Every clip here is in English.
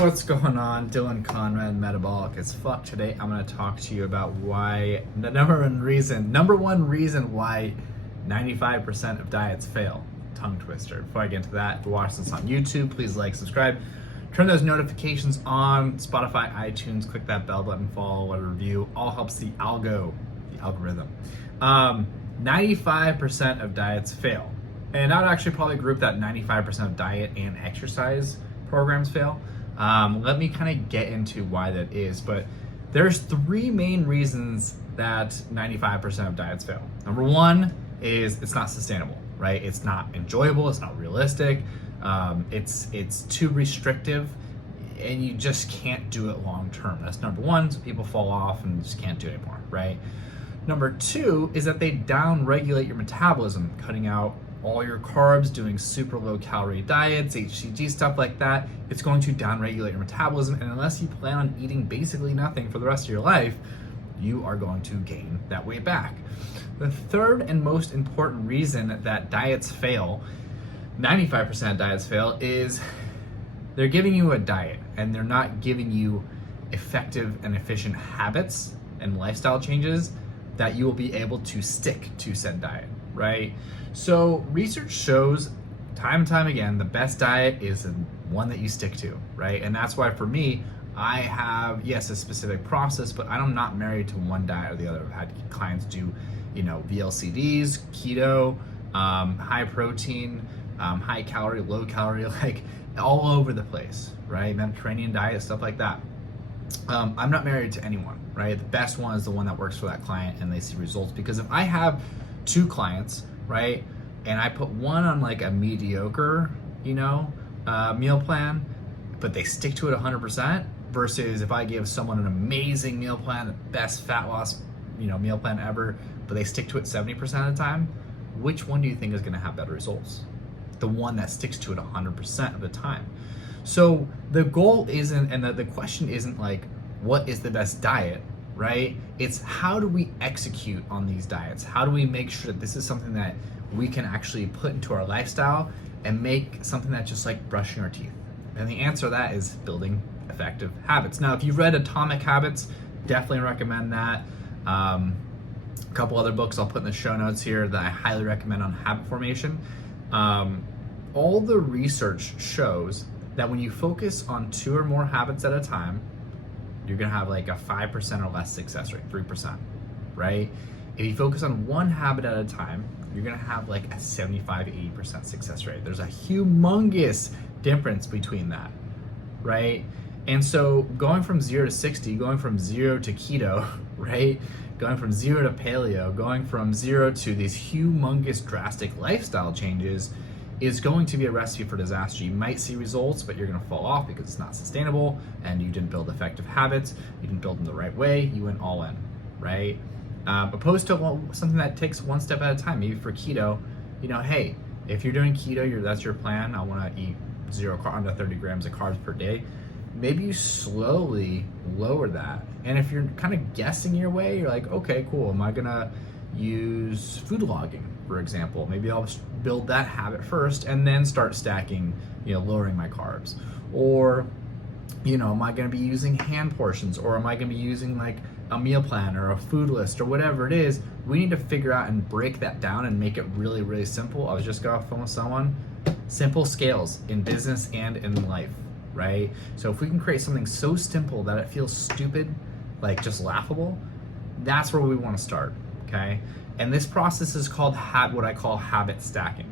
What's going on? Dylan Conrad, Metabolic as Fuck. Today I'm going to talk to you about why the number one reason why 95% of diets fail. Tongue twister. Before I get into that, if you're watching this on YouTube, please like, subscribe, turn those notifications on. Spotify, iTunes, click that bell button, follow, a review. All helps the algorithm. 95% of diets fail. And I would actually probably group that 95% of diet and exercise programs fail. Let me kind of get into why that is, but there's three main reasons that 95% of diets fail. Number one is it's not sustainable, right? It's not enjoyable, it's not realistic, it's too restrictive, and you just can't do it long term. That's number one, so people fall off and just can't do it anymore, right? Number two is that they down-regulate your metabolism, cutting out all your carbs, doing super low calorie diets, HCG, stuff like that. It's going to down-regulate your metabolism, and unless you plan on eating basically nothing for the rest of your life, you are going to gain that weight back. The third and most important reason that diets fail, 95% of diets fail, is they're giving you a diet and they're not giving you effective and efficient habits and lifestyle changes that you will be able to stick to said diet, right? So research shows time and time again, the best diet is the one that you stick to, right? And that's why for me, I have, yes, a specific process, but I'm not married to one diet or the other. I've had clients do, VLCDs, keto, high protein, high calorie, low calorie, like all over the place, right? Mediterranean diet, stuff like that. I'm not married to anyone, right? The best one is the one that works for that client and they see results. Because if I have two clients, right, and I put one on like a mediocre, meal plan, but they stick to it 100%, versus if I give someone an amazing meal plan, the best fat loss, meal plan ever, but they stick to it 70% of the time, which one do you think is going to have better results? The one that sticks to it 100% of the time. So the goal isn't, and the question isn't like, what is the best diet, right? It's how do we execute on these diets? How do we make sure that this is something that we can actually put into our lifestyle and make something that's just like brushing our teeth? And the answer to that is building effective habits. Now, if you've read Atomic Habits, definitely recommend that. A couple other books I'll put in the show notes here that I highly recommend on habit formation. All the research shows that when you focus on 2 or more habits at a time, you're gonna have like a 5% or less success rate, 3%, right? If you focus on one habit at a time, you're gonna have like a 75-80% success rate. There's a humongous difference between that, right? And so going from 0 to 60, going from 0 to keto, right? Going from 0 to paleo, going from 0 to these humongous drastic lifestyle changes is going to be a recipe for disaster. You might see results, but you're gonna fall off because it's not sustainable and you didn't build effective habits, you didn't build them the right way, you went all in, right? Opposed to something that takes one step at a time. Maybe for keto, hey, if you're doing keto, that's your plan, I wanna eat under 30 grams of carbs per day, maybe you slowly lower that. And if you're kind of guessing your way, you're like, okay, cool, am I gonna use food logging, for example? Maybe I'll build that habit first and then start stacking, lowering my carbs. Or, am I gonna be using hand portions, or am I gonna be using like a meal plan or a food list or whatever it is? We need to figure out and break that down and make it really, really simple. I was just got off the phone with someone. Simple scales in business and in life, right? So if we can create something so simple that it feels stupid, like just laughable, that's where we want to start. Okay, and this process is called what I call habit stacking.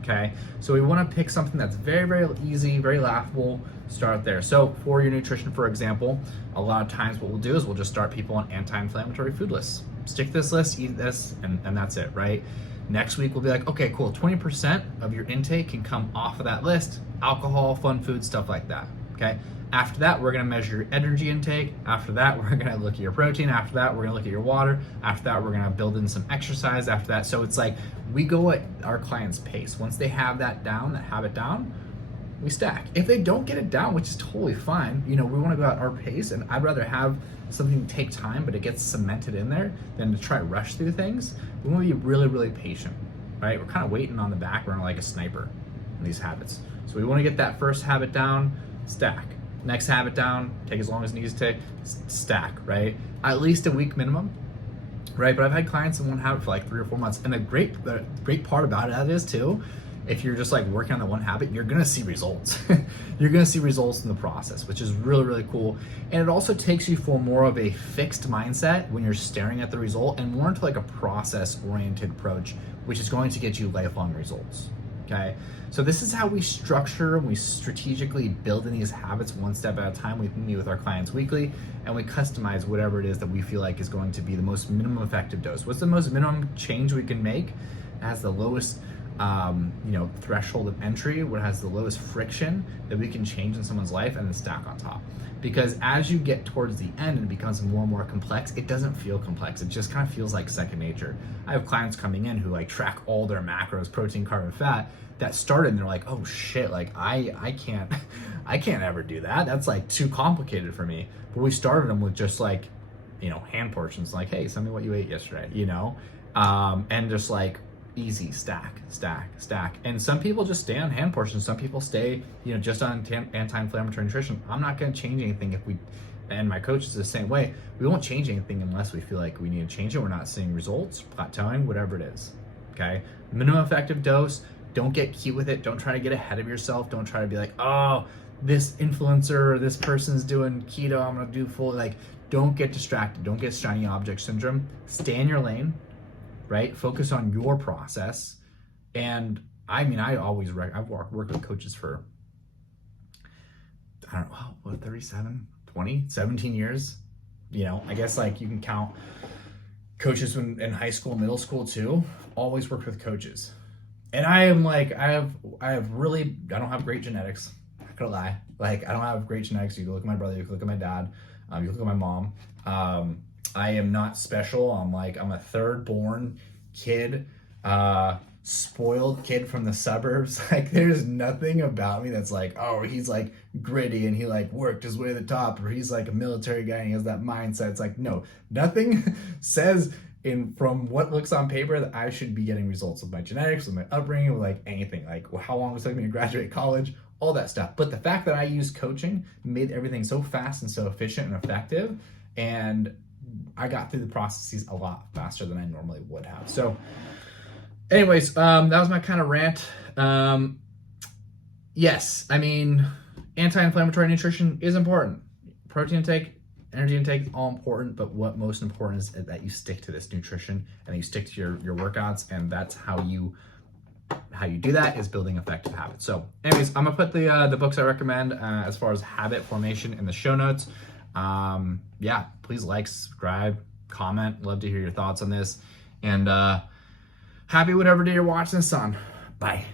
Okay, so we want to pick something that's very, very easy, very laughable, start there. So for your nutrition, for example, a lot of times what we'll do is we'll just start people on anti-inflammatory food lists. Stick to this list, eat this, and that's it, right? Next week we'll be like, okay, cool, 20% of your intake can come off of that list, alcohol, fun food, stuff like that, okay? After that, we're gonna measure your energy intake. After that, we're gonna look at your protein. After that, we're gonna look at your water. After that, we're gonna build in some exercise. After that, so it's like we go at our client's pace. Once they have that down, that habit down, we stack. If they don't get it down, which is totally fine, we wanna go at our pace, and I'd rather have something take time, but it gets cemented in there than to try to rush through things. We wanna be really, really patient, right? We're kind of waiting on the back burner like a sniper in these habits. So we wanna get that first habit down, stack. Next habit down, take as long as it needs to take, stack, right? At least a week minimum, right? But I've had clients in one habit for like 3 or 4 months. And the great part about it is too, if you're just like working on the one habit, you're gonna see results. You're gonna see results in the process, which is really, really cool. And it also takes you for more of a fixed mindset when you're staring at the result and more into like a process-oriented approach, which is going to get you lifelong results. Okay, so this is how we structure and we strategically build in these habits one step at a time. We meet with our clients weekly and we customize whatever it is that we feel like is going to be the most minimum effective dose. What's the most minimum change we can make? It has the lowest threshold of entry, what has the lowest friction that we can change in someone's life, and then stack on top. Because as you get towards the end and it becomes more and more complex, it doesn't feel complex. It just kind of feels like second nature. I have clients coming in who like track all their macros, protein, carb, and fat, that started and they're like, oh shit, like I can't ever do that. That's like too complicated for me. But we started them with just like, hand portions, like, hey, send me what you ate yesterday, and just like easy stack. And some people just stay on hand portions. Some people stay, just on anti-inflammatory nutrition. I'm not going to change anything and my coach is the same way. We won't change anything unless we feel like we need to change it. We're not seeing results, plateauing, whatever it is. Okay. Minimum effective dose. Don't get cute with it. Don't try to get ahead of yourself. Don't try to be like, oh, this influencer or this person's doing keto, I'm going to do full. Like, don't get distracted. Don't get shiny object syndrome. Stay in your lane. Right? Focus on your process. And I always, I've worked with coaches for, I don't know, 37, 20, 17 years. I guess like you can count coaches in high school, middle school too. Always worked with coaches. And I am like, I don't have great genetics. Not gonna lie. Like, I don't have great genetics. You can look at my brother, you can look at my dad, you can look at my mom. I am not special. I'm a third born kid, spoiled kid from the suburbs. Like, there's nothing about me that's like, oh, he's like gritty and he like worked his way to the top, or he's like a military guy and he has that mindset. It's like, no, nothing says from what looks on paper that I should be getting results with my genetics, with my upbringing, with like anything, like how long it took me to graduate college, all that stuff. But the fact that I used coaching made everything so fast and so efficient and effective, and I got through the processes a lot faster than I normally would have. So anyways, that was my kind of rant. Yes, anti-inflammatory nutrition is important. Protein intake, energy intake, all important, but what most important is that you stick to this nutrition and you stick to your workouts, and that's how you do that, is building effective habits. So anyways, I'm gonna put the books I recommend as far as habit formation in the show notes. Please like, subscribe, comment. Love to hear your thoughts on this. And happy whatever day you're watching this on. Bye.